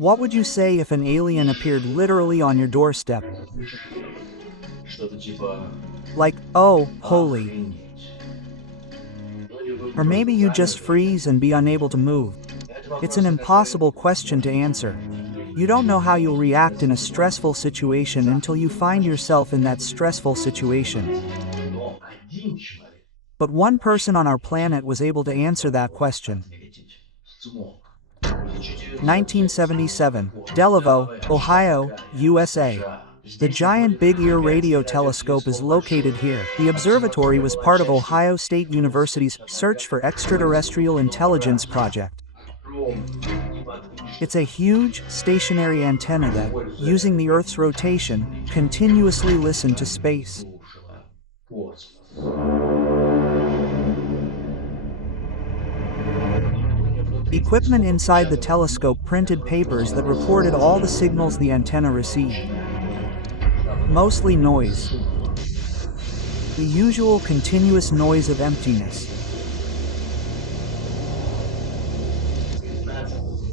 What would you say if an alien appeared literally on your doorstep? Что-то типа Like, oh, holy. охренеть. Or maybe you just freeze and be unable to move. It's an impossible question to answer. You don't know how you'll react in a stressful situation until you find yourself in that stressful situation. Но один человек, But one person on our planet was able to answer that question. ответить смог. 1977, Delaveau, Ohio, USA. The giant Big Ear radio telescope is located here. The observatory was part of Ohio State University's Search for Extraterrestrial Intelligence project. It's a huge, stationary antenna that, using the Earth's rotation, continuously listens to space. Космос. Equipment inside the telescope printed papers that recorded all the signals the antenna received. Mostly noise. The usual continuous noise of emptiness. 15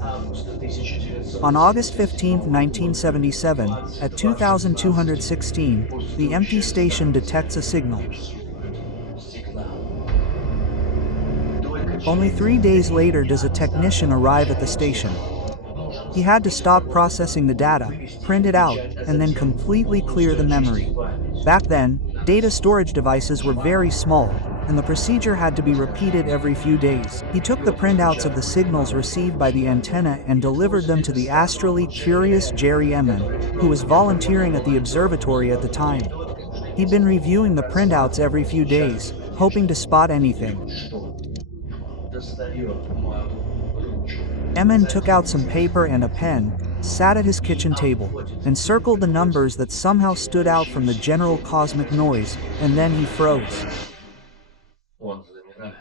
августа 1900. On August 15, 1977, at 2216, the empty station detects a signal. Only 3 days later does a technician arrive at the station. He had to stop processing the data, print it out, and then completely clear the memory. Back then, data storage devices were very small, and the procedure had to be repeated every few days. He took the printouts of the signals received by the antenna and delivered them to the astrally curious Jerry Emmon, who was volunteering at the observatory at the time. He'd been reviewing the printouts every few days, hoping to spot anything. Emmon took out some paper and a pen, sat at his kitchen table, and circled the numbers that somehow stood out from the general cosmic noise, and then he froze. Он замирает.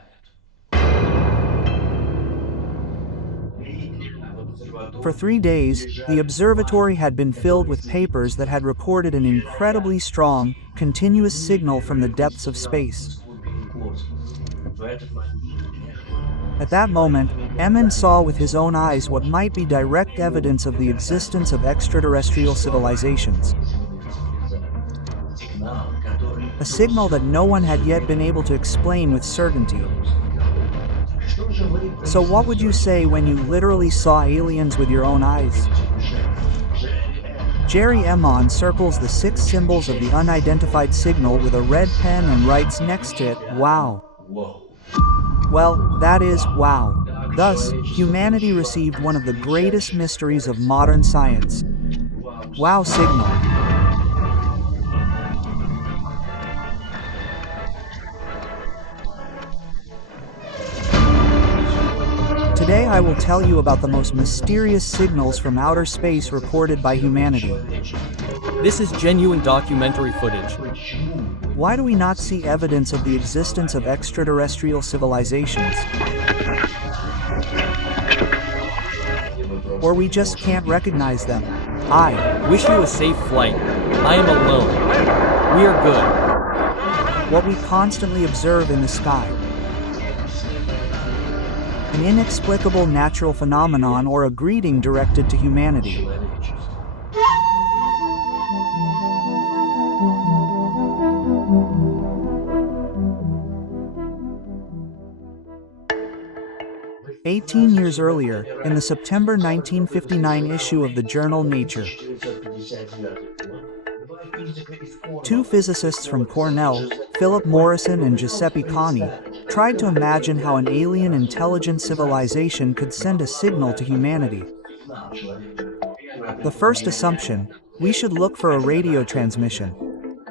For 3 days, the observatory had been filled with papers that had recorded an incredibly strong, continuous signal from the depths of space. В этот момент At that moment, Emmon saw with his own eyes what might be direct evidence of the existence of extraterrestrial civilizations. сигнал, который A signal that no one had yet been able to explain with certainty. Что же вы So what would you say when you literally saw aliens with your own eyes? Jerry Emmon circles the 6 symbols of the unidentified signal with a red pen and writes next to it, "Wow." Wow. Well, that is, wow. Thus, humanity received one of the greatest mysteries of modern science. Wow signal. Today I will tell you about the most mysterious signals from outer space recorded by humanity. This is genuine documentary footage. Why do we not see evidence of the existence of extraterrestrial civilizations? Or we just can't recognize them? I Wish you a safe flight. I am alone. We are good. what we constantly observe in the sky. An inexplicable natural phenomenon or a greeting directed to humanity. 18 years earlier, in the September 1959 issue of the journal Nature, 2 physicists from Cornell, Philip Morrison and Giuseppe Cani, tried to imagine how an alien intelligent civilization could send a signal to humanity. The first assumption: we should look for a radio transmission.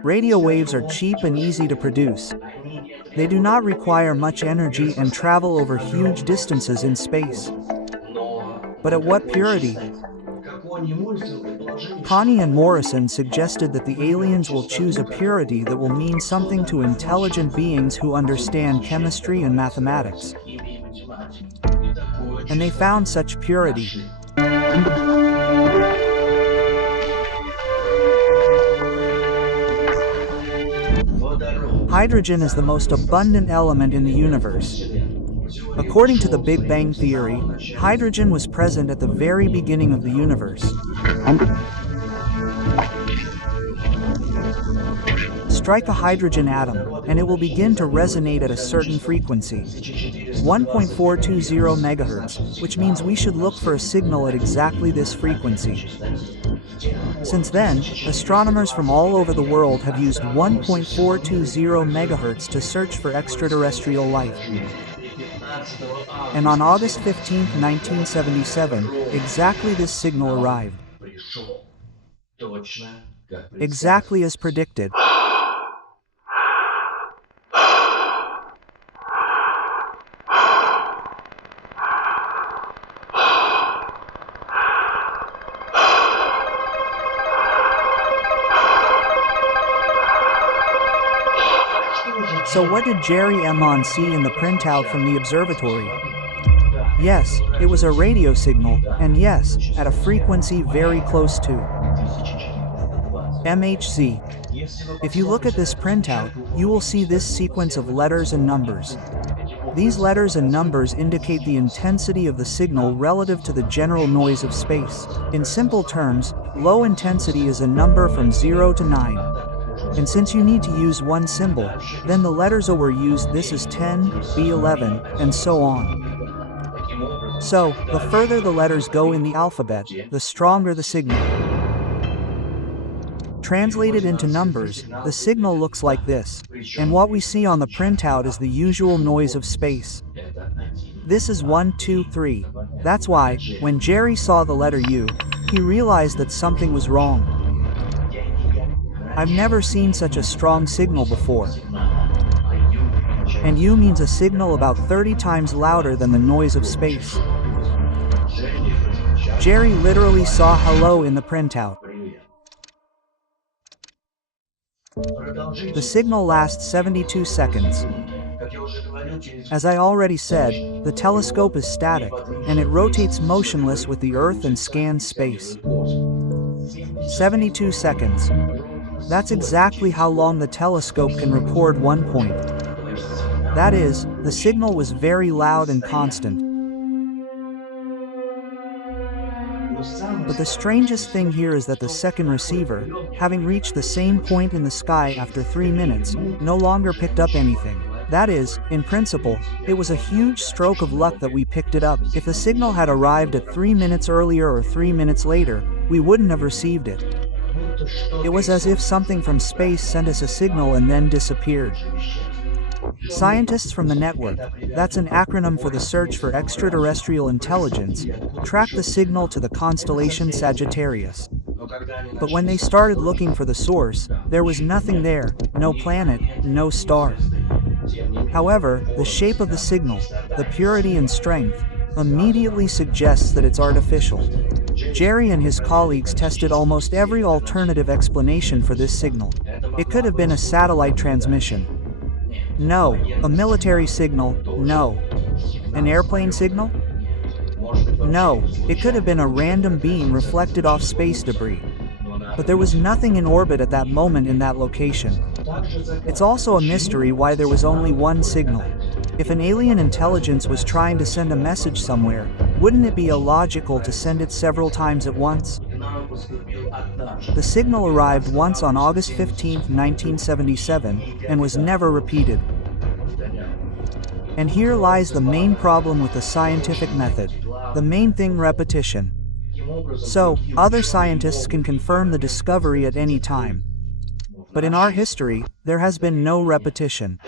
Radio waves are cheap and easy to produce. They do not require much energy and travel over huge distances in space. But at what purity? Connie and Morrison suggested that the aliens will choose a purity that will mean something to intelligent beings who understand chemistry and mathematics. And they found such purity. Hydrogen is the most abundant element in the universe. According to the Big Bang Theory, hydrogen was present at the very beginning of the universe. Strike a hydrogen atom, and it will begin to resonate at a certain frequency, 1.420 MHz, which means we should look for a signal at exactly this frequency. Since then, astronomers from all over the world have used 1.420 MHz to search for extraterrestrial life. And on August 15, 1977, exactly this signal arrived. Exactly as predicted. So what did Jerry Emmon see in the printout from the observatory? Yes, it was a radio signal, and yes, at a frequency very close to MHz. If you look at this printout, you will see this sequence of letters and numbers. These letters and numbers indicate the intensity of the signal relative to the general noise of space. In simple terms, low intensity is a number from 0 to 9. And since you need to use one symbol, then the letters O were used. This is 10, B11, and so on. So, the further the letters go in the alphabet, the stronger the signal. Translated into numbers, the signal looks like this. And what we see on the printout is the usual noise of space. This is 1, 2, 3. That's why, when Jerry saw the letter U, he realized that something was wrong. I've never seen such a strong signal before. And U means a signal about 30 times louder than the noise of space. Jerry literally saw hello in the printout. The signal lasts 72 seconds. As I already said, the telescope is static, and it rotates motionless with the Earth and scans space. 72 seconds. That's exactly how long the telescope can record one point. That is, the signal was very loud and constant. But the strangest thing here is that the second receiver, having reached the same point in the sky after 3 minutes, no longer picked up anything. That is, in principle, it was a huge stroke of luck that we picked it up. If the signal had arrived at 3 minutes earlier or 3 minutes later, we wouldn't have received it. It was as if something from space sent us a signal and then disappeared. Scientists from the network, that's an acronym for the search for extraterrestrial intelligence, tracked the signal to the constellation Sagittarius. But when they started looking for the source, there was nothing there, no planet, no star. However, the shape of the signal, the purity and strength, immediately suggests that it's artificial. Jerry and his colleagues tested almost every alternative explanation for this signal. It could have been a satellite transmission. No. A military signal? No. An airplane signal? No. It could have been a random beam reflected off space debris. But there was nothing in orbit at that moment in that location. It's also a mystery why there was only one signal. If an alien intelligence was trying to send a message somewhere, wouldn't it be illogical to send it several times at once? The signal arrived once on August 15, 1977, and was never repeated. And here lies the main problem with the scientific method. The main thing: repetition. So, other scientists can confirm the discovery at any time. But in our history, there has been no repetition.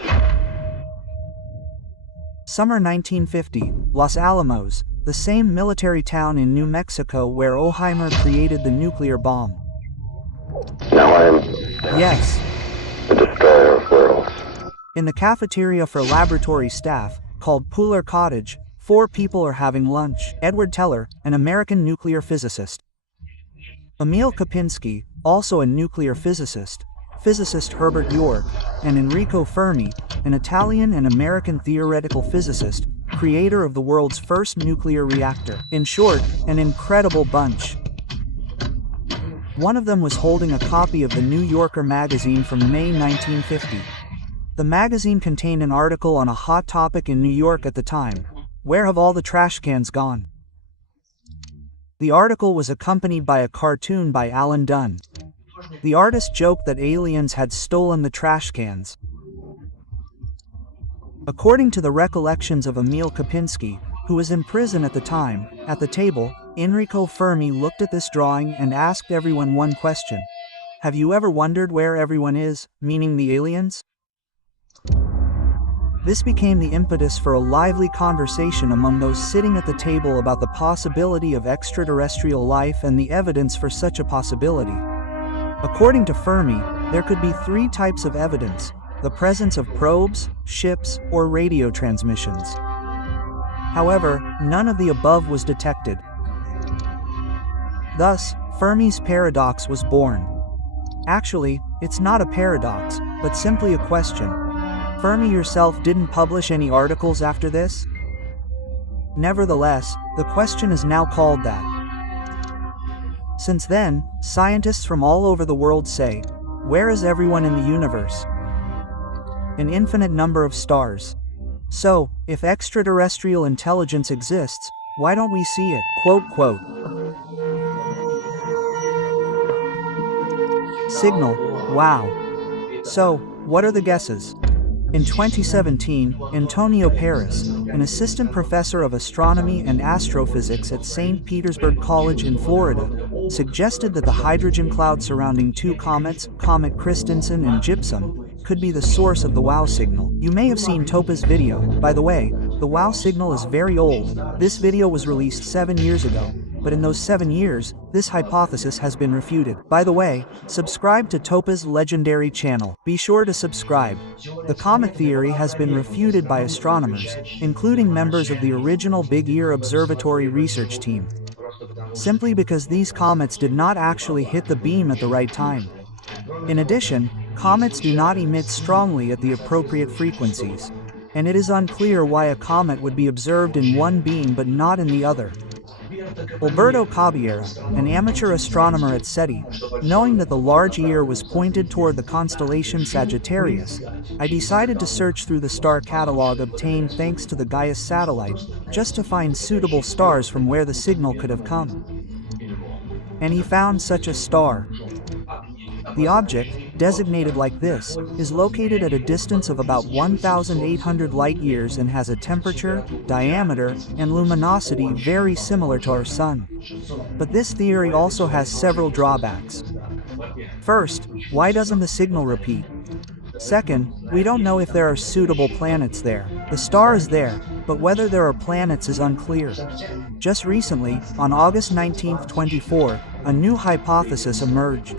Summer 1950, Los Alamos, the same military town in New Mexico where Oppenheimer created the nuclear bomb. Now I am Yes. the destroyer of worlds. In the cafeteria for laboratory staff, called Pooler Cottage, 4 people are having lunch: Edward Teller, an American nuclear physicist; Emil Kopinski, also a nuclear physicist Herbert York, and Enrico Fermi, an Italian and American theoretical physicist, creator of the world's first nuclear reactor. In short, an incredible bunch. One of them was holding a copy of the New Yorker magazine from May 1950. The magazine contained an article on a hot topic in New York at the time. Where have all the trash cans gone? The article was accompanied by a cartoon by Alan Dunn. The artist joked that aliens had stolen the trash cans. According to the recollections of Emil Kopinski, who was in prison at the time, at the table, Enrico Fermi looked at this drawing and asked everyone one question. Have you ever wondered where everyone is, meaning the aliens? This became the impetus for a lively conversation among those sitting at the table about the possibility of extraterrestrial life and the evidence for such a possibility. According to Fermi, there could be three types of evidence: the presence of probes, ships, or radio transmissions. However, none of the above was detected. Thus, Fermi's paradox was born. Actually, it's not a paradox, but simply a question. Fermi yourself didn't publish any articles after this? Nevertheless, the question is now called that. Since then, scientists from all over the world say, where is everyone in the universe? An infinite number of stars. So, if extraterrestrial intelligence exists, why don't we see it? Quote. Signal, wow. So, what are the guesses? In 2017, Antonio Paris, an assistant professor of astronomy and astrophysics at St. Petersburg College in Florida, suggested that the hydrogen cloud surrounding two comets, Comet Christensen and Gypsum, could be the source of the WOW signal. You may have seen Topa's video. By the way, the WOW signal is very old. This video was released 7 years ago, but in those 7 years, this hypothesis has been refuted. By the way, subscribe to Topa's legendary channel. Be sure to subscribe. The comet theory has been refuted by astronomers, including members of the original Big Ear Observatory research team, simply because these comets did not actually hit the beam at the right time. In addition, comets do not emit strongly at the appropriate frequencies, and it is unclear why a comet would be observed in one beam but not in the other. Alberto Caballero, an amateur astronomer at SETI, knowing that the large ear was pointed toward the constellation Sagittarius, I decided to search through the star catalog obtained thanks to the Gaius satellite, just to find suitable stars from where the signal could have come. And he found such a star. The object, designated like this, is located at a distance of about 1,800 light-years and has a temperature, diameter, and luminosity very similar to our Sun. But this theory also has several drawbacks. First, why doesn't the signal repeat? Second, we don't know if there are suitable planets there. The star is there, but whether there are planets is unclear. Just recently, on August 19, 2024, a new hypothesis emerged.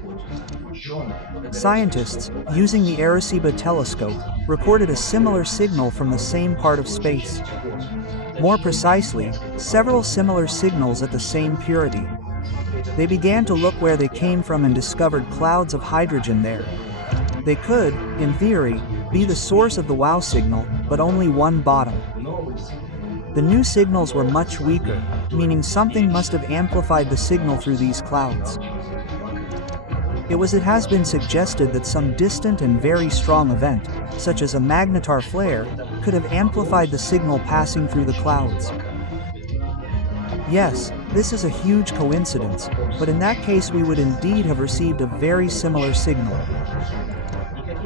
Scientists, using the Arecibo telescope, recorded a similar signal from the same part of space. More precisely, several similar signals at the same purity. They began to look where they came from and discovered clouds of hydrogen there. They could, in theory, be the source of the WOW signal, but only one bottom. The new signals were much weaker, meaning something must have amplified the signal through these clouds. It has been suggested that some distant and very strong event, such as a magnetar flare, could have amplified the signal passing through the clouds. Yes, this is a huge coincidence, but in that case we would indeed have received a very similar signal.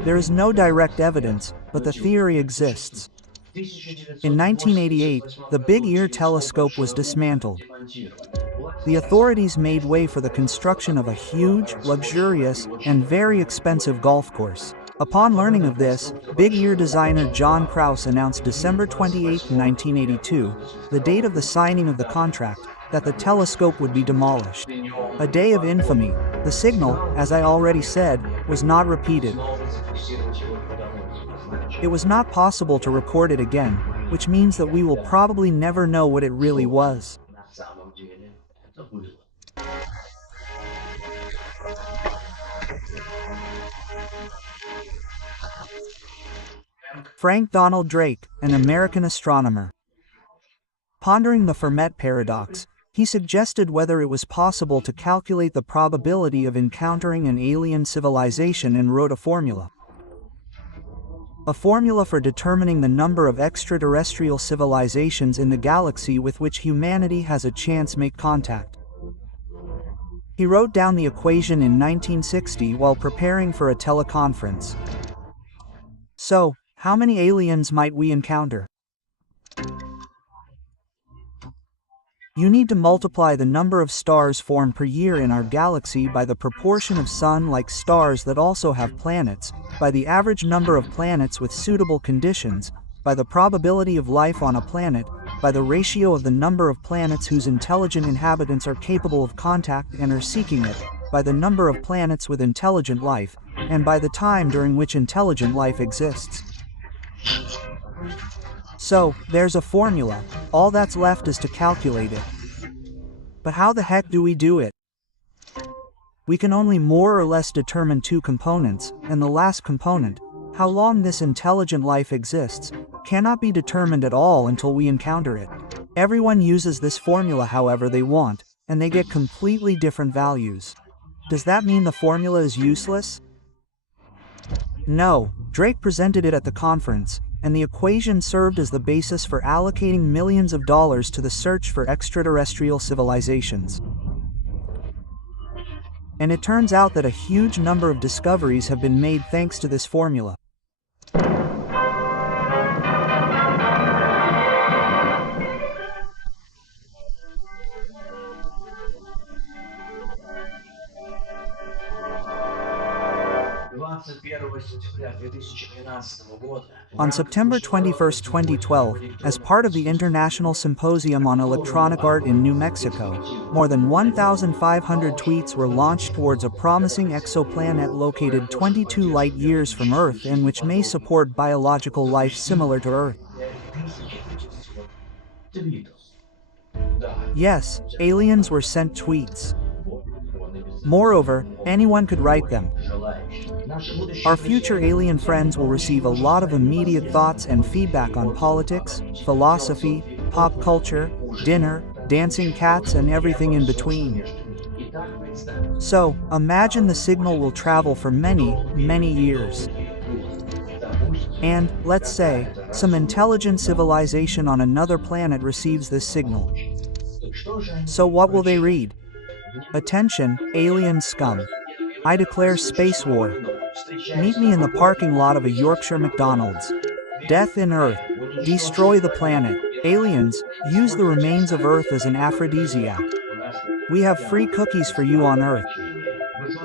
There is no direct evidence, but the theory exists. In 1988, the Big Ear telescope was dismantled. The authorities made way for the construction of a huge, luxurious, and very expensive golf course. Upon learning of this, Big Ear designer John Krause announced December 28, 1982, the date of the signing of the contract, that the telescope would be demolished. A day of infamy. The signal, as I already said, was not repeated. It was not possible to record it again, which means that we will probably never know what it really was. Frank Donald Drake, an American astronomer. Pondering the Fermat paradox, he suggested whether it was possible to calculate the probability of encountering an alien civilization and wrote a formula. A formula for determining the number of extraterrestrial civilizations in the galaxy with which humanity has a chance make contact. He wrote down the equation in 1960 while preparing for a teleconference. So, how many aliens might we encounter? You need to multiply the number of stars formed per year in our galaxy by the proportion of Sun-like stars that also have planets, by the average number of planets with suitable conditions, by the probability of life on a planet, by the ratio of the number of planets whose intelligent inhabitants are capable of contact and are seeking it, by the number of planets with intelligent life, and by the time during which intelligent life exists. So, there's a formula. All that's left is to calculate it. But how the heck do we do it? We can only more or less determine two components, and the last component, how long this intelligent life exists, cannot be determined at all until we encounter it. Everyone uses this formula however they want, and they get completely different values. Does that mean the formula is useless? No, Drake presented it at the conference, and the equation served as the basis for allocating millions of dollars to the search for extraterrestrial civilizations. And it turns out that a huge number of discoveries have been made thanks to this formula. On September 21, 2012, as part of the International Symposium on Electronic Art in New Mexico, more than 1,500 tweets were launched towards a promising exoplanet located 22 light-years from Earth and which may support biological life similar to Earth. Yes, aliens were sent tweets. Moreover, anyone could write them. Our future alien friends will receive a lot of immediate thoughts and feedback on politics, philosophy, pop culture, dinner, dancing cats and everything in between. So, imagine the signal will travel for many, many years. And, let's say, some intelligent civilization on another planet receives this signal. So what will they read? Attention, alien scum. I declare space war. Meet me in the parking lot of a Yorkshire McDonald's. Death in Earth. Destroy the planet. Aliens, use the remains of Earth as an aphrodisiac. We have free cookies for you on Earth.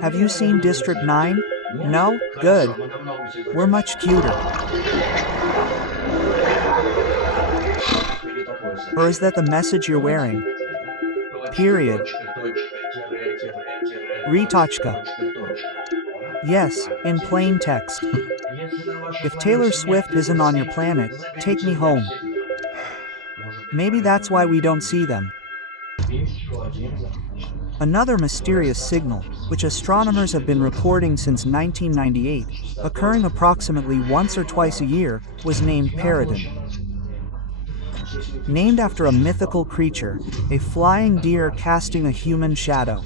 Have you seen District 9? No? Good. We're much cuter. Or is that the message you're wearing? Period. Retouchka. Yes, in plain text. If Taylor Swift isn't on your planet, take me home. Maybe that's why we don't see them. Another mysterious signal, which astronomers have been recording since 1998, occurring approximately once or twice a year, was named Peridot. Named after a mythical creature, a flying deer casting a human shadow.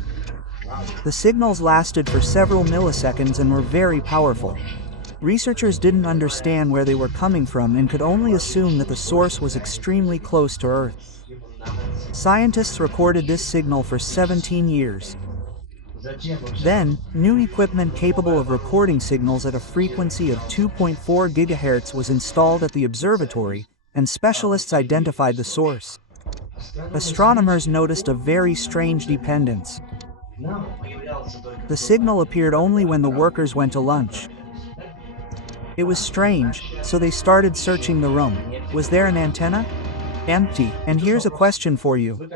The signals lasted for several milliseconds and were very powerful. Researchers didn't understand where they were coming from and could only assume that the source was extremely close to Earth. Scientists recorded this signal for 17 years. Then, new equipment capable of recording signals at a frequency of 2.4 GHz was installed at the observatory, and specialists identified the source. Astronomers noticed a very strange dependence. The signal appeared only when the workers went to lunch. It was strange, so they started searching the room. Was there an antenna? Empty. And here's a question for you.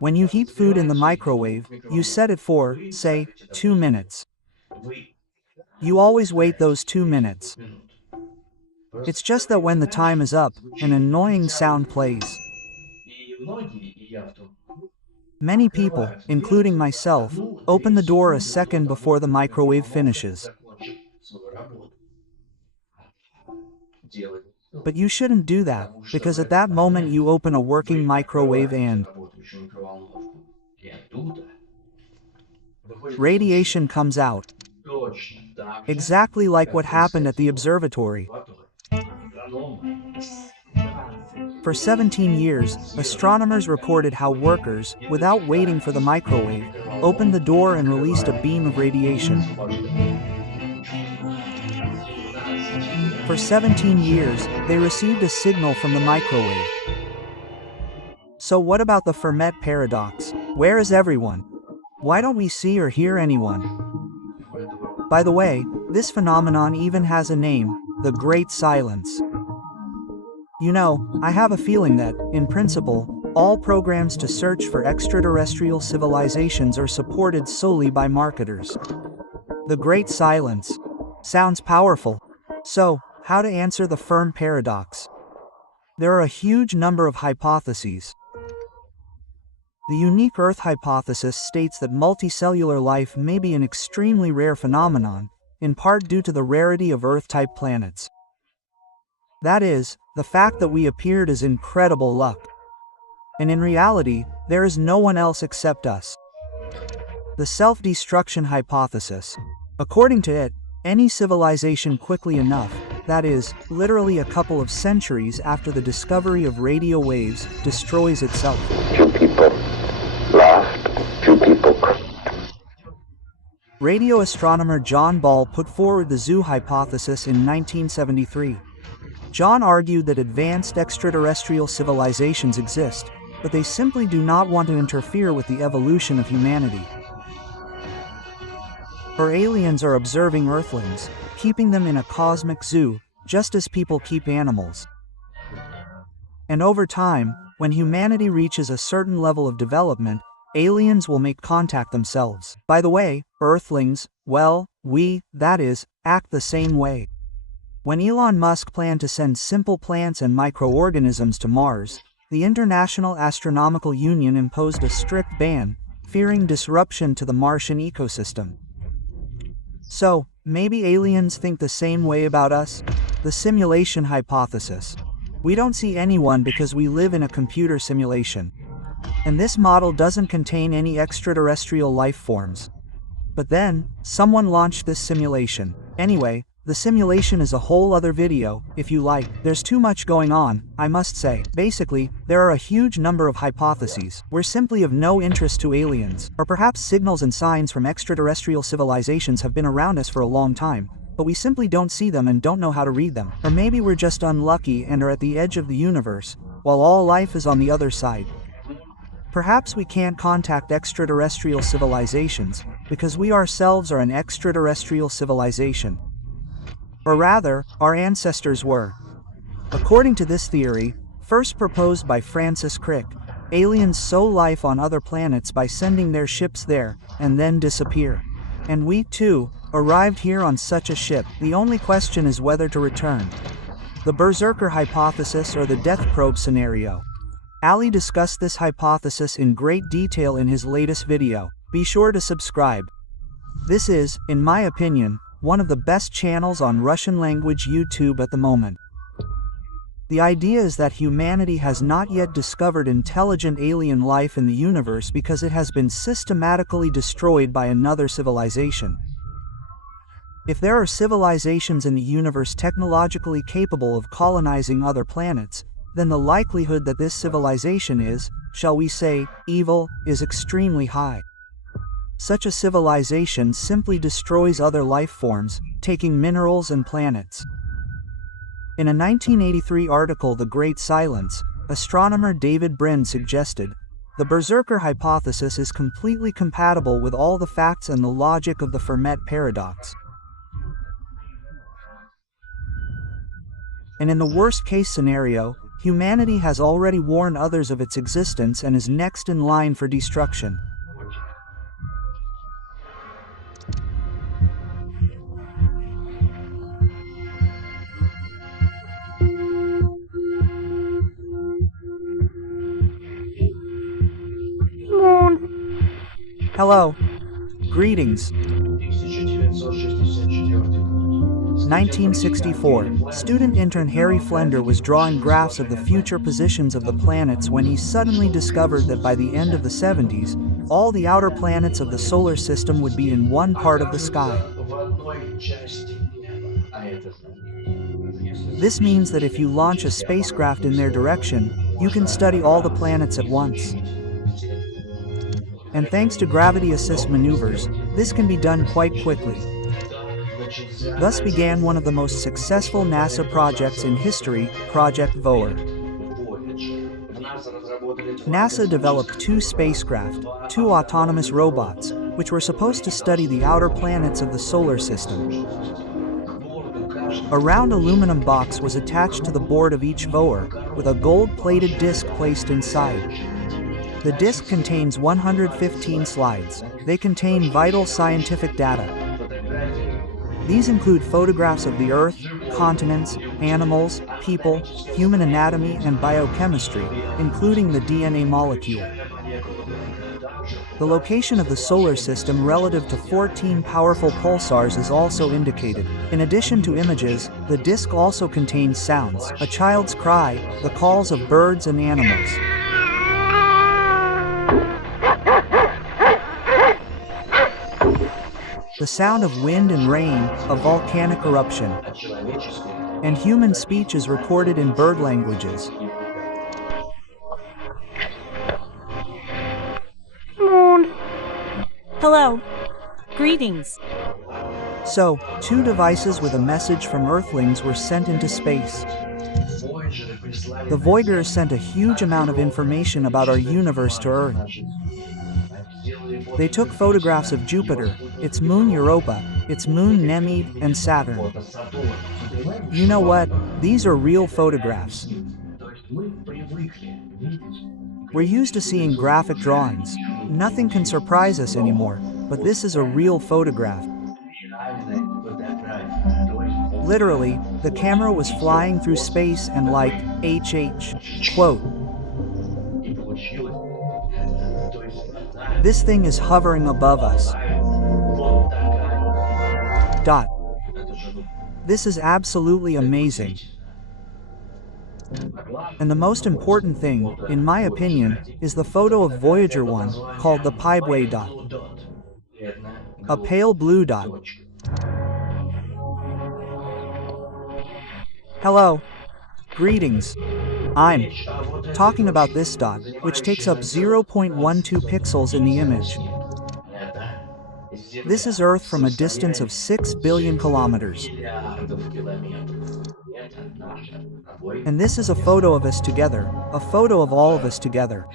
When you heat food in the microwave, you set it for, say, 2 minutes. You always wait those 2 minutes. It's just that when the time is up, an annoying sound plays. Many people, including myself, open the door a second before the microwave finishes. But you shouldn't do that, because at that moment you open a working microwave and radiation comes out. Exactly like what happened at the observatory. For 17 years, astronomers recorded how workers, without waiting for the microwave, opened the door and released a beam of radiation. For 17 years, they received a signal from the microwave. So what about the Fermat paradox? Where is everyone? Why don't we see or hear anyone? By the way, this phenomenon even has a name, the Great Silence. You know, I have a feeling that, in principle, all programs to search for extraterrestrial civilizations are supported solely by marketers. The Great Silence. Sounds powerful. So, how to answer the Fermat paradox? There are a huge number of hypotheses. The unique Earth hypothesis states that multicellular life may be an extremely rare phenomenon, in part due to the rarity of Earth-type planets. That is, the fact that we appeared is incredible luck. And in reality, there is no one else except us. The self-destruction hypothesis. According to it, any civilization quickly enough, that is, literally a couple of centuries after the discovery of radio waves, destroys itself. Few people laughed, few people cried. Radio astronomer John Ball put forward the zoo hypothesis in 1973. John argued that advanced extraterrestrial civilizations exist, but they simply do not want to interfere with the evolution of humanity. Or aliens are observing Earthlings, keeping them in a cosmic zoo, just as people keep animals. And over time, when humanity reaches a certain level of development, aliens will make contact themselves. By the way, Earthlings, well, that is, act the same way. When Elon Musk planned to send simple plants and microorganisms to Mars, the International Astronomical Union imposed a strict ban, fearing disruption to the Martian ecosystem. So, maybe aliens think the same way about us? The simulation hypothesis. We don't see anyone because we live in a computer simulation. And this model doesn't contain any extraterrestrial life forms. But then, someone launched this simulation. Anyway, the simulation is a whole other video, if you like. There's too much going on, I must say. Basically, there are a huge number of hypotheses. We're simply of no interest to aliens. Or perhaps signals and signs from extraterrestrial civilizations have been around us for a long time, but we simply don't see them and don't know how to read them. Or maybe we're just unlucky and are at the edge of the universe, while all life is on the other side. Perhaps we can't contact extraterrestrial civilizations, because we ourselves are an extraterrestrial civilization. Or rather, our ancestors were. According to this theory, first proposed by Francis Crick, aliens sow life on other planets by sending their ships there, and then disappear. And we, too, arrived here on such a ship. The only question is whether to return. The Berserker hypothesis or the death probe scenario. Ali discussed this hypothesis in great detail in his latest video. Be sure to subscribe. This is, in my opinion, one of the best channels on Russian language YouTube at the moment. The idea is that humanity has not yet discovered intelligent alien life in the universe because it has been systematically destroyed by another civilization. If there are civilizations in the universe technologically capable of colonizing other planets, then the likelihood that this civilization is, shall we say, evil, is extremely high. Such a civilization simply destroys other life forms, taking minerals and planets. In a 1983 article, The Great Silence, astronomer David Brin suggested, the Berserker hypothesis is completely compatible with all the facts and the logic of the Fermat paradox. And in the worst-case scenario, humanity has already warned others of its existence and is next in line for destruction. Hello. Greetings. 1964, student intern Harry Flender was drawing graphs of the future positions of the planets when he suddenly discovered that by the end of the 70s, all the outer planets of the solar system would be in one part of the sky. This means that if you launch a spacecraft in their direction, you can study all the planets at once. And thanks to gravity assist maneuvers, this can be done quite quickly. Thus began one of the most successful NASA projects in history, Project Voyager. NASA developed two spacecraft, two autonomous robots, which were supposed to study the outer planets of the solar system. A round aluminum box was attached to the board of each Voyager, with a gold-plated disc placed inside. The disc contains 115 slides. They contain vital scientific data. These include photographs of the Earth, continents, animals, people, human anatomy, and biochemistry, including the DNA molecule. The location of the solar system relative to 14 powerful pulsars is also indicated. In addition to images, the disk also contains sounds, a child's cry, the calls of birds and animals. The sound of wind and rain, a volcanic eruption, and human speech is recorded in bird languages. Hello. Greetings. So, two devices with a message from Earthlings were sent into space. The Voyagers sent a huge amount of information about our universe to Earth. They took photographs of Jupiter, its moon Europa, its moon Nemede, and Saturn. You know what? These are real photographs. We're used to seeing graphic drawings. Nothing can surprise us anymore, but this is a real photograph. Literally, the camera was flying through space and like, quote, this thing is hovering above us. Dot. This is absolutely amazing. And the most important thing, in my opinion, is the photo of Voyager 1, called the Pibeway dot. A pale blue dot. Hello. Greetings. I'm talking about this dot, which takes up 0.12 pixels in the image. This is Earth from a distance of 6 billion kilometers. And this is a photo of us together, a photo of all of us together.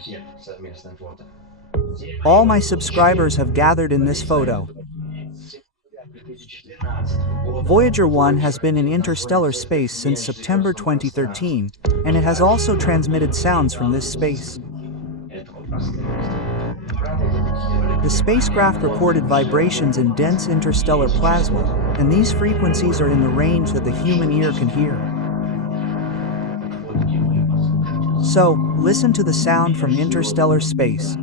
All my subscribers have gathered in this photo. Voyager 1 has been in interstellar space since September 2013, and it has also transmitted sounds from this space. The spacecraft recorded vibrations in dense interstellar plasma, and these frequencies are in the range that the human ear can hear. So, listen to the sound from interstellar space.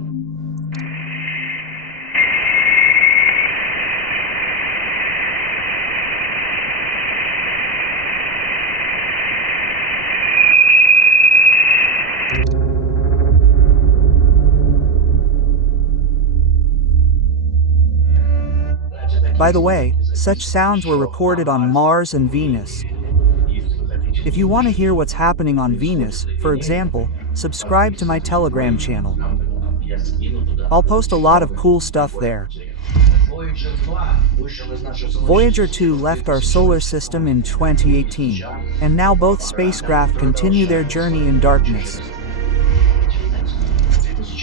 By the way, such sounds were recorded on Mars and Venus. If you want to hear what's happening on Venus, for example, subscribe to my Telegram channel. I'll post a lot of cool stuff there. Voyager 2 left our solar system in 2018, and now both spacecraft continue their journey in darkness.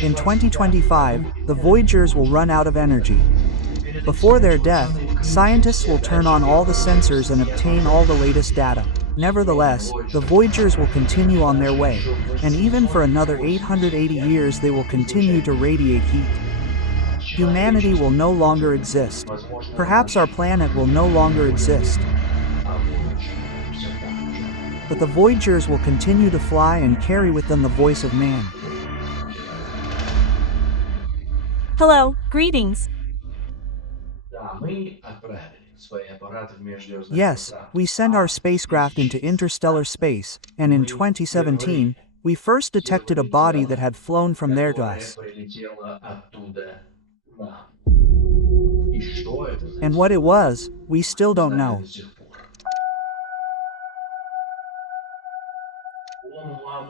In 2025, the Voyagers will run out of energy. Before their death, scientists will turn on all the sensors and obtain all the latest data. Nevertheless, the Voyagers will continue on their way, and even for another 880 years they will continue to radiate heat. Humanity will no longer exist. Perhaps our planet will no longer exist. But the Voyagers will continue to fly and carry with them the voice of man. Hello. Greetings. Yes, we send our spacecraft into interstellar space, and in 2017, we first detected a body that had flown from there to us. And what it was, we still don't know.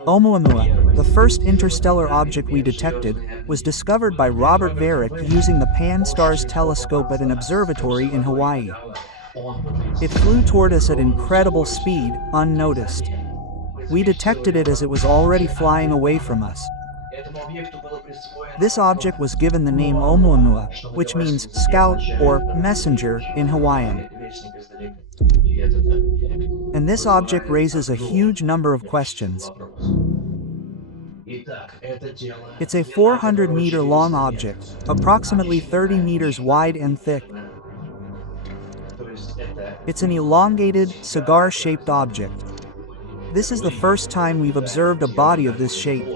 Oumuamua, the first interstellar object we detected, was discovered by Robert Varick using the Pan-STARRS telescope at an observatory in Hawaii. It flew toward us at incredible speed, unnoticed. We detected it as it was already flying away from us. This object was given the name Oumuamua, which means scout or messenger in Hawaiian. And this object raises a huge number of questions. It's a 400-meter-long object, approximately 30 meters wide and thick. It's an elongated, cigar-shaped object. This is the first time we've observed a body of this shape.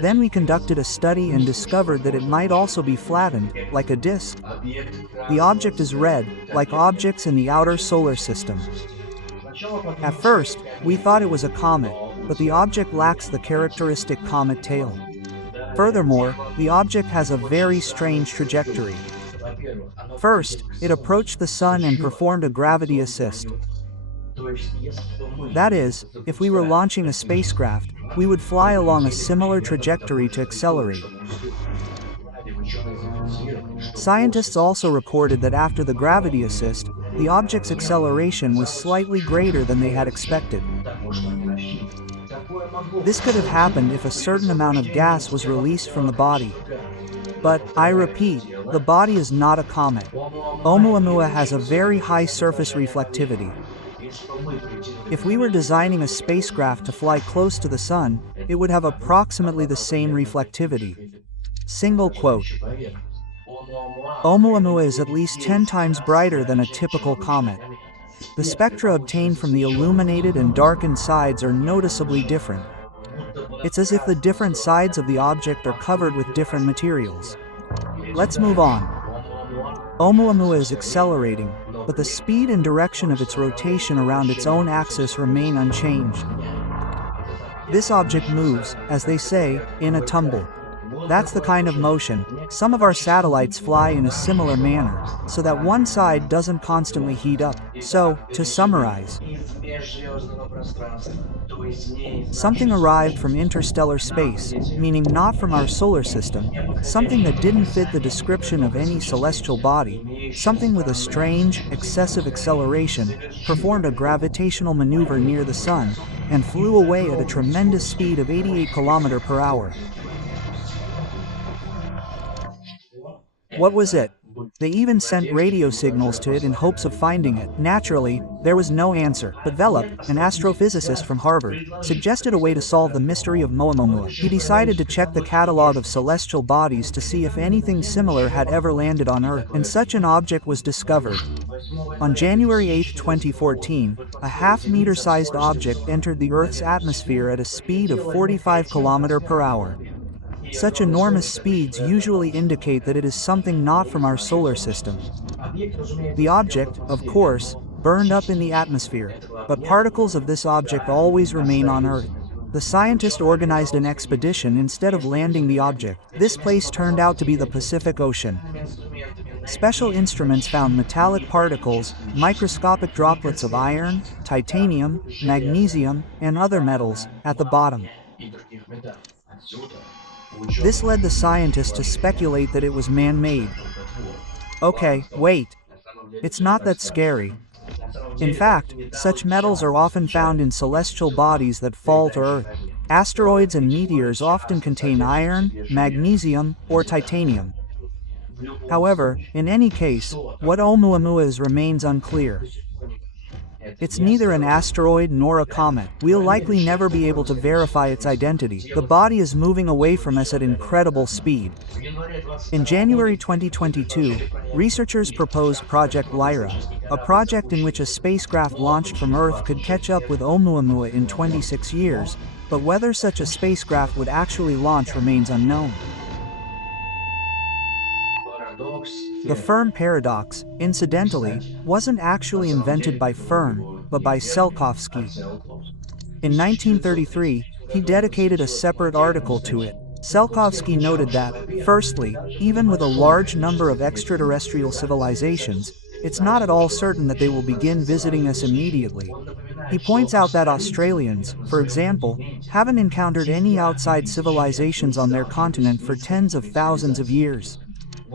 Then we conducted a study and discovered that it might also be flattened, like a disk. The object is red, like objects in the outer solar system. At first, we thought it was a comet, but the object lacks the characteristic comet tail. Furthermore, the object has a very strange trajectory. First, it approached the Sun and performed a gravity assist. That is, if we were launching a spacecraft, we would fly along a similar trajectory to accelerate. Scientists also reported that after the gravity assist, the object's acceleration was slightly greater than they had expected. This could have happened if a certain amount of gas was released from the body. But, I repeat, the body is not a comet. Oumuamua has a very high surface reflectivity. If we were designing a spacecraft to fly close to the Sun, it would have approximately the same reflectivity. Single quote. Oumuamua is at least 10 times brighter than a typical comet. The spectra obtained from the illuminated and darkened sides are noticeably different. It's as if the different sides of the object are covered with different materials. Let's move on. Oumuamua is accelerating, but the speed and direction of its rotation around its own axis remain unchanged. This object moves, as they say, in a tumble. That's the kind of motion. Some of our satellites fly in a similar manner, so that one side doesn't constantly heat up. So, to summarize, something arrived from interstellar space, meaning not from our solar system, something that didn't fit the description of any celestial body, something with a strange, excessive acceleration, performed a gravitational maneuver near the Sun, and flew away at a tremendous speed of 88 km per hour. What was it? They even sent radio signals to it in hopes of finding it. Naturally, there was no answer, but Velop, an astrophysicist from Harvard, suggested a way to solve the mystery of Oumuamua. He decided to check the catalog of celestial bodies to see if anything similar had ever landed on Earth, and such an object was discovered. On January 8, 2014, a half-meter-sized object entered the Earth's atmosphere at a speed of 45 km per hour. Such enormous speeds usually indicate that it is something not from our solar system. The object, of course, burned up in the atmosphere, but particles of this object always remain on Earth. The scientists organized an expedition instead of landing the object. This place turned out to be the Pacific Ocean. Special instruments found metallic particles, microscopic droplets of iron, titanium, magnesium, and other metals at the bottom. This led the scientists to speculate that it was man-made. Okay, wait. It's not that scary. In fact, such metals are often found in celestial bodies that fall to Earth. Asteroids and meteors often contain iron, magnesium, or titanium. However, in any case, what Oumuamua is remains unclear. It's neither an asteroid nor a comet. We'll likely never be able to verify its identity. The body is moving away from us at incredible speed. In January 2022, researchers proposed Project Lyra, a project in which a spacecraft launched from Earth could catch up with Oumuamua in 26 years, but whether such a spacecraft would actually launch remains unknown. The Fermi paradox, incidentally, wasn't actually invented by Fermi, but by Tsiolkovsky. In 1933, he dedicated a separate article to it. Tsiolkovsky noted that, firstly, even with a large number of extraterrestrial civilizations, it's not at all certain that they will begin visiting us immediately. He points out that Australians, for example, haven't encountered any outside civilizations on their continent for tens of thousands of years.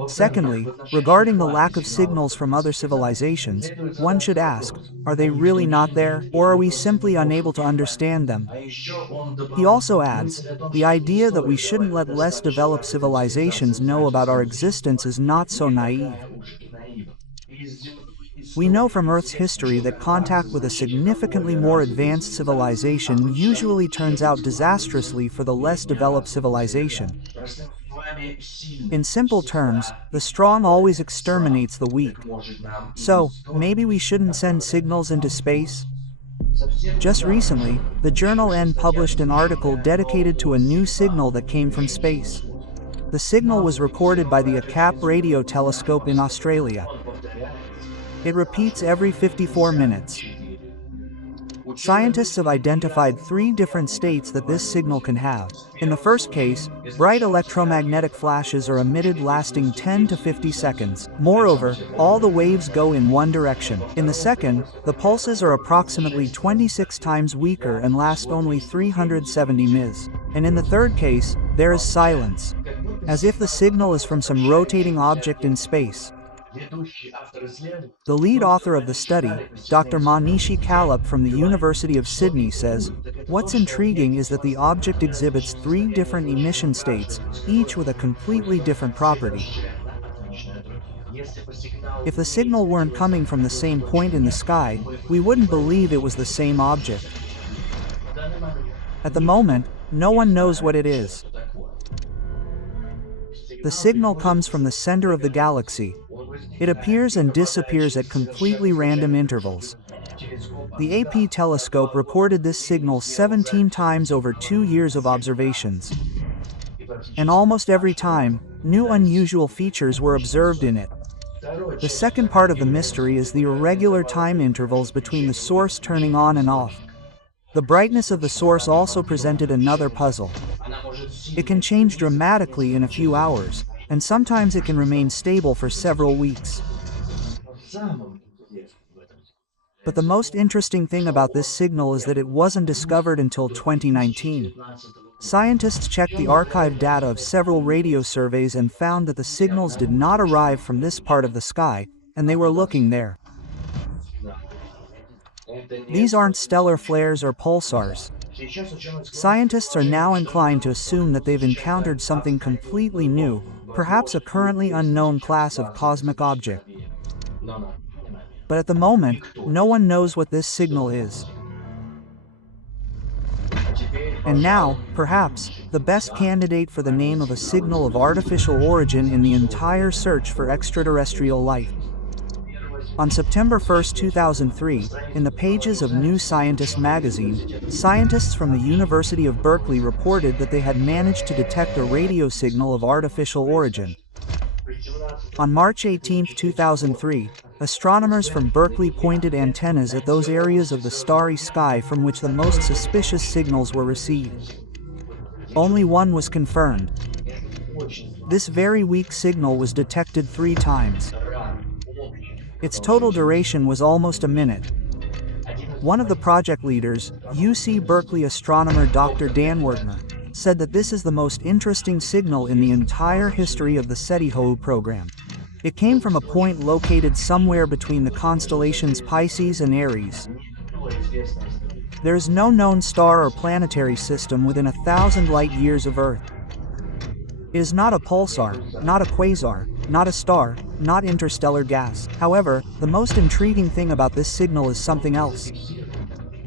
Secondly, regarding the lack of signals from other civilizations, one should ask, are they really not there, or are we simply unable to understand them? He also adds, the idea that we shouldn't let less developed civilizations know about our existence is not so naive. We know from Earth's history that contact with a significantly more advanced civilization usually turns out disastrously for the less developed civilization. In simple terms, the strong always exterminates the weak. So, maybe we shouldn't send signals into space? Just recently, the journal N published an article dedicated to a new signal that came from space. The signal was recorded by the ACAP radio telescope in Australia. It repeats every 54 minutes. Scientists have identified 3 different states that this signal can have. In the first case, bright electromagnetic flashes are emitted lasting 10 to 50 seconds. Moreover, all the waves go in one direction. In the second, the pulses are approximately 26 times weaker and last only 370 ms. And in the third case, there is silence, as if the signal is from some rotating object in space. The lead author of the study, Dr. Manishi Kalap from the University of Sydney says, what's intriguing is that the object exhibits 3 different emission states, each with a completely different property. If the signal weren't coming from the same point in the sky, we wouldn't believe it was the same object. At the moment, no one knows what it is. The signal comes from the center of the galaxy. It appears and disappears at completely random intervals. The AP telescope recorded this signal 17 times over 2 years of observations. And almost every time, new unusual features were observed in it. The second part of the mystery is the irregular time intervals between the source turning on and off. The brightness of the source also presented another puzzle. It can change dramatically in a few hours, and sometimes it can remain stable for several weeks. But the most interesting thing about this signal is that it wasn't discovered until 2019. Scientists checked the archived data of several radio surveys and found that the signals did not arrive from this part of the sky, and they were looking there. These aren't stellar flares or pulsars. Scientists are now inclined to assume that they've encountered something completely new, perhaps a currently unknown class of cosmic object. But at the moment, no one knows what this signal is. And now, perhaps, the best candidate for the name of a signal of artificial origin in the entire search for extraterrestrial life. On September 1, 2003, in the pages of New Scientist magazine, scientists from the University of Berkeley reported that they had managed to detect a radio signal of artificial origin. On March 18, 2003, astronomers from Berkeley pointed antennas at those areas of the starry sky from which the most suspicious signals were received. Only one was confirmed. This very weak signal was detected 3 times. Its total duration was almost a minute. One of the project leaders, UC Berkeley astronomer Dr. Dan Wertner, said that this is the most interesting signal in the entire history of the SETI-HOU program. It came from a point located somewhere between the constellations Pisces and Aries. There is no known star or planetary system within 1,000 light-years of Earth. It is not a pulsar, not a quasar, not a star, not interstellar gas. However, the most intriguing thing about this signal is something else.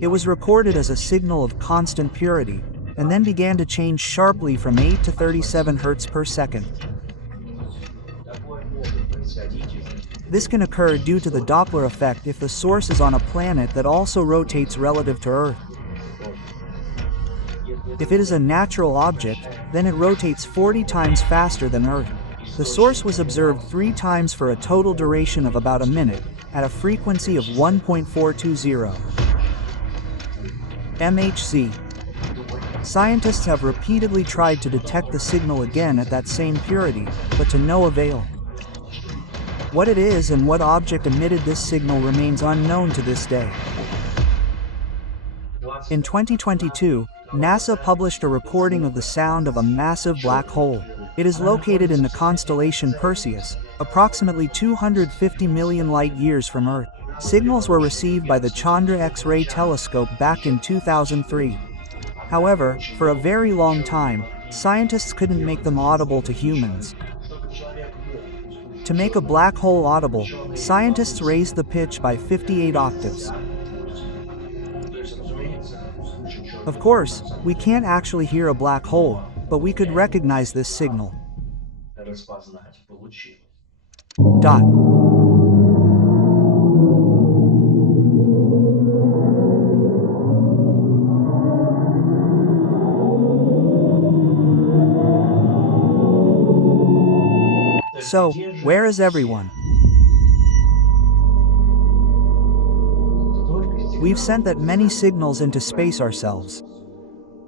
It was recorded as a signal of constant purity, and then began to change sharply from 8 to 37 Hz per second. This can occur due to the Doppler effect if the source is on a planet that also rotates relative to Earth. If it is a natural object, then it rotates 40 times faster than Earth. The source was observed 3 times for a total duration of about a minute, at a frequency of 1.420 MHz. Scientists have repeatedly tried to detect the signal again at that same purity, but to no avail. What it is and what object emitted this signal remains unknown to this day. In 2022, NASA published a recording of the sound of a massive black hole. It is located in the constellation Perseus, approximately 250 million light-years from Earth. Signals were received by the Chandra X-ray telescope back in 2003. However, for a very long time, scientists couldn't make them audible to humans. To make a black hole audible, scientists raised the pitch by 58 octaves. Of course, we can't actually hear a black hole, but we could recognize this signal. Распознать получилось. Dot. So, where is everyone? We've sent that many signals into space ourselves.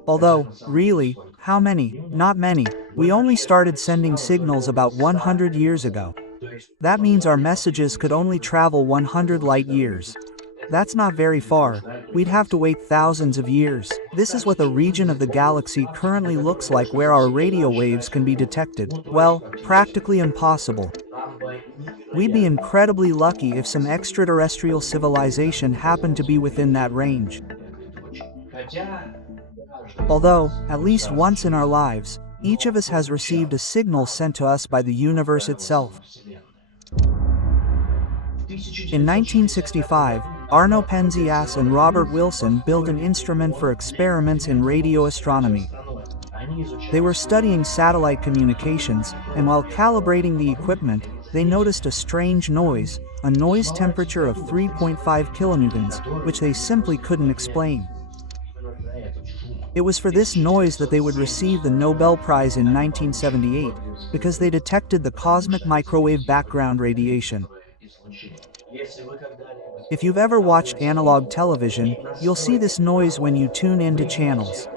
Although, really, how many? Not many. We only started sending signals about 100 years ago. That means our messages could only travel 100 light years. That's not very far. We'd have to wait thousands of years. This is what the region of the galaxy currently looks like where our radio waves can be detected. Well, practically impossible. We'd be incredibly lucky if some extraterrestrial civilization happened to be within that range. Although, at least once in our lives, each of us has received a signal sent to us by the universe itself. In 1965, Arno Penzias and Robert Wilson built an instrument for experiments in radio astronomy. They were studying satellite communications, and while calibrating the equipment, they noticed a strange noise, a noise temperature of 3.5 kilonewtons, which they simply couldn't explain. It was for this noise that they would receive the Nobel Prize in 1978, because they detected the cosmic microwave background radiation. If you've ever watched analog television, you'll see this noise when you tune into channels.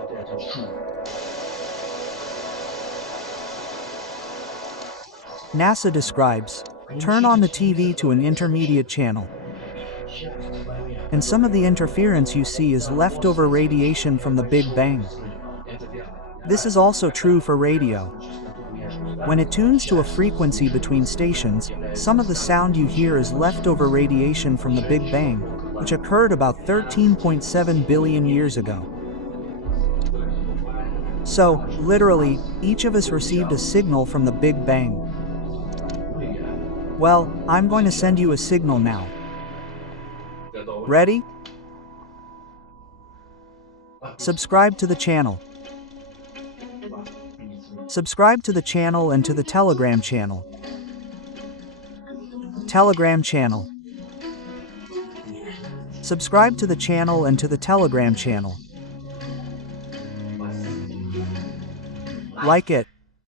NASA describes, turn on the TV to an intermediate channel. And some of the interference you see is leftover radiation from the Big Bang. This is also true for radio. When it tunes to a frequency between stations, some of the sound you hear is leftover radiation from the Big Bang, which occurred about 13.7 billion years ago. So, literally, each of us received a signal from the Big Bang. Well, I'm going to send you a signal now. Ready? Subscribe to the channel. Subscribe to the channel and to the Telegram channel. Telegram channel. Subscribe to the channel and to the Telegram channel. Like it.